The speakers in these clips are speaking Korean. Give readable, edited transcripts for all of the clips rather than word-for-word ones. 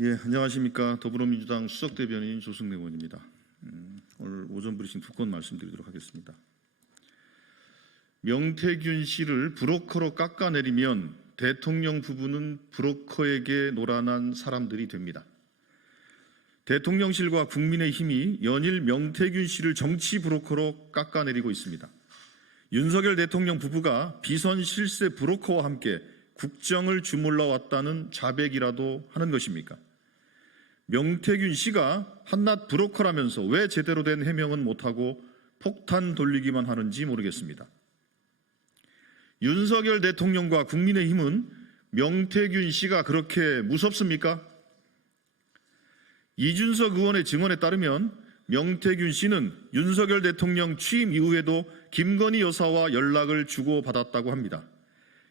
안녕하십니까. 더불어민주당 수석대변인 조승래 의원입니다. 오늘 오전 브리핑 두 건 말씀드리도록 하겠습니다. 명태균 씨를 브로커로 깎아내리면 대통령 부부는 브로커에게 노란한 사람들이 됩니다. 대통령실과 국민의힘이 연일 명태균 씨를 정치 브로커로 깎아내리고 있습니다. 윤석열 대통령 부부가 비선 실세 브로커와 함께 국정을 주물러 왔다는 자백이라도 하는 것입니까? 명태균 씨가 한낱 브로커라면서 왜 제대로 된 해명은 못하고 폭탄 돌리기만 하는지 모르겠습니다. 윤석열 대통령과 국민의힘은 명태균 씨가 그렇게 무섭습니까? 이준석 의원의 증언에 따르면 명태균 씨는 윤석열 대통령 취임 이후에도 김건희 여사와 연락을 주고받았다고 합니다.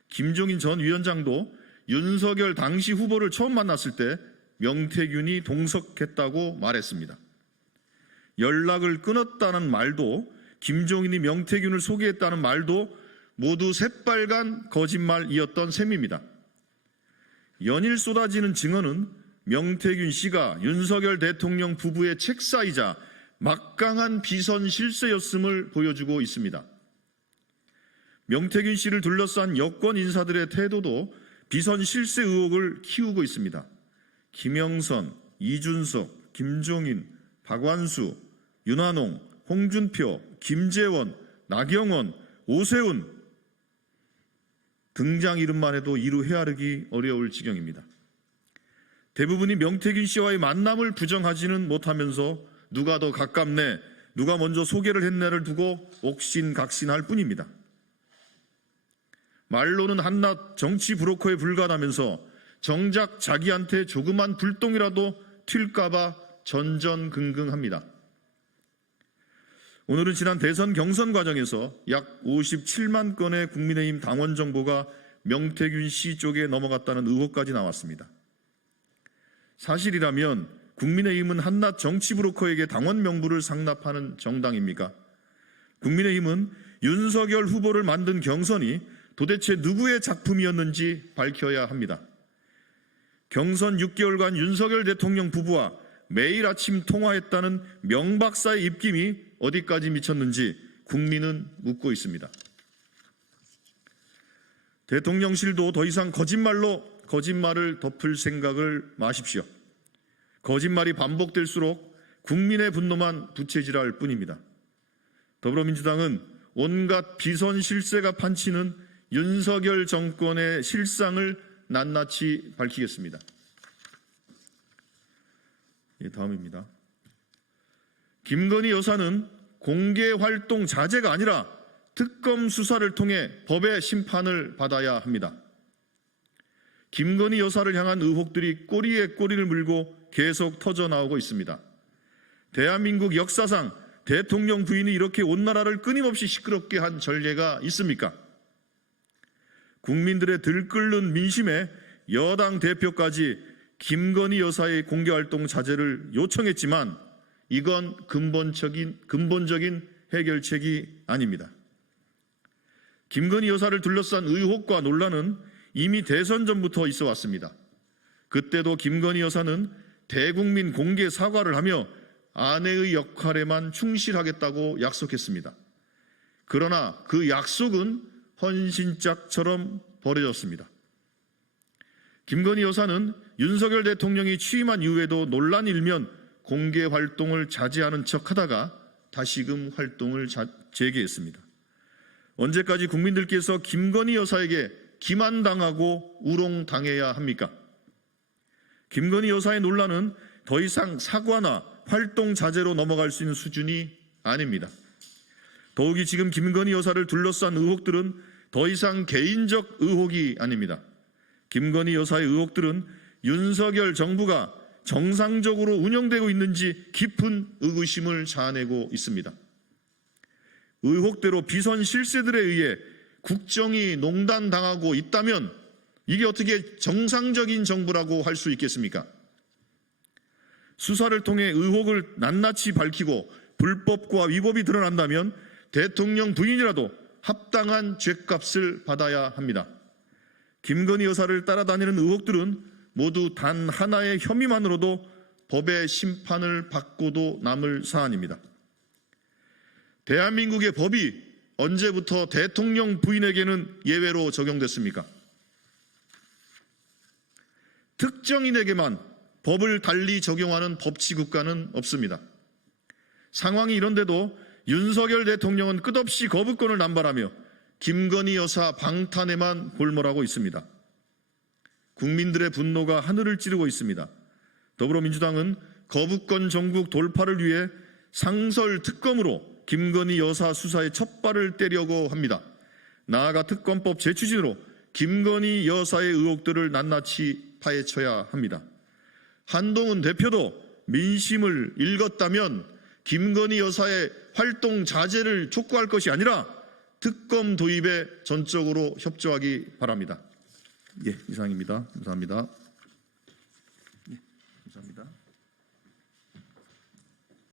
김종인 전 위원장도 윤석열 당시 후보를 처음 만났을 때 명태균이 동석했다고 말했습니다. 연락을 끊었다는 말도 김종인이 명태균을 소개했다는 말도 모두 새빨간 거짓말이었던 셈입니다. 연일 쏟아지는 증언은 명태균 씨가 윤석열 대통령 부부의 책사이자 막강한 비선 실세였음을 보여주고 있습니다. 명태균 씨를 둘러싼 여권 인사들의 태도도 비선 실세 의혹을 키우고 있습니다. 김영선, 이준석, 김종인, 박완수, 윤한홍, 홍준표, 김재원, 나경원, 오세훈 등장 이름만 해도 이루 헤아르기 어려울 지경입니다. 대부분이 명태균 씨와의 만남을 부정하지는 못하면서 누가 더 가깝네, 누가 먼저 소개를 했네를 두고 옥신각신할 뿐입니다. 말로는 한낱 정치 브로커에 불과하면서 정작 자기한테 조그만 불똥이라도 튈까봐 전전긍긍합니다. 오늘은 지난 대선 경선 과정에서 약 57만 건의 국민의힘 당원 정보가 명태균 씨 쪽에 넘어갔다는 의혹까지 나왔습니다. 사실이라면 국민의힘은 한낱 정치 브로커에게 당원 명부를 상납하는 정당입니까? 국민의힘은 윤석열 후보를 만든 경선이 도대체 누구의 작품이었는지 밝혀야 합니다. 경선 6개월간 윤석열 대통령 부부와 매일 아침 통화했다는 명박사의 입김이 어디까지 미쳤는지 국민은 묻고 있습니다. 대통령실도 더 이상 거짓말로 거짓말을 덮을 생각을 마십시오. 거짓말이 반복될수록 국민의 분노만 부채질할 뿐입니다. 더불어민주당은 온갖 비선 실세가 판치는 윤석열 정권의 실상을 낱낱이 밝히겠습니다. 다음입니다. 김건희 여사는 공개 활동 자제가 아니라 특검 수사를 통해 법의 심판을 받아야 합니다. 김건희 여사를 향한 의혹들이 꼬리에 꼬리를 물고 계속 터져나오고 있습니다. 대한민국 역사상 대통령 부인이 이렇게 온 나라를 끊임없이 시끄럽게 한 전례가 있습니까? 국민들의 들끓는 민심에 여당 대표까지 김건희 여사의 공개활동 자제를 요청했지만 이건 근본적인 해결책이 아닙니다. 김건희 여사를 둘러싼 의혹과 논란은 이미 대선 전부터 있어 왔습니다. 그때도 김건희 여사는 대국민 공개 사과를 하며 아내의 역할에만 충실하겠다고 약속했습니다. 그러나 그 약속은 헌신짝처럼 버려졌습니다. 김건희 여사는 윤석열 대통령이 취임한 이후에도 논란이 일면 공개 활동을 자제하는 척하다가 다시금 활동을 재개했습니다. 언제까지 국민들께서 김건희 여사에게 기만당하고 우롱당해야 합니까? 김건희 여사의 논란은 더 이상 사과나 활동 자제로 넘어갈 수 있는 수준이 아닙니다. 더욱이 지금 김건희 여사를 둘러싼 의혹들은 더 이상 개인적 의혹이 아닙니다. 김건희 여사의 의혹들은 윤석열 정부가 정상적으로 운영되고 있는지 깊은 의구심을 자아내고 있습니다. 의혹대로 비선 실세들에 의해 국정이 농단당하고 있다면 이게 어떻게 정상적인 정부라고 할 수 있겠습니까? 수사를 통해 의혹을 낱낱이 밝히고 불법과 위법이 드러난다면 대통령 부인이라도 합당한 죗값을 받아야 합니다. 김건희 여사를 따라다니는 의혹들은 모두 단 하나의 혐의만으로도 법의 심판을 받고도 남을 사안입니다. 대한민국의 법이 언제부터 대통령 부인에게는 예외로 적용됐습니까? 특정인에게만 법을 달리 적용하는 법치국가는 없습니다. 상황이 이런데도 윤석열 대통령은 끝없이 거부권을 남발하며 김건희 여사 방탄에만 골몰하고 있습니다. 국민들의 분노가 하늘을 찌르고 있습니다. 더불어민주당은 거부권 정국 돌파를 위해 상설 특검으로 김건희 여사 수사에 첫발을 떼려고 합니다. 나아가 특검법 재추진으로 김건희 여사의 의혹들을 낱낱이 파헤쳐야 합니다. 한동훈 대표도 민심을 읽었다면 김건희 여사의 활동 자제를 촉구할 것이 아니라 특검 도입에 전적으로 협조하기 바랍니다. 예, 이상입니다. 감사합니다. 예, 감사합니다.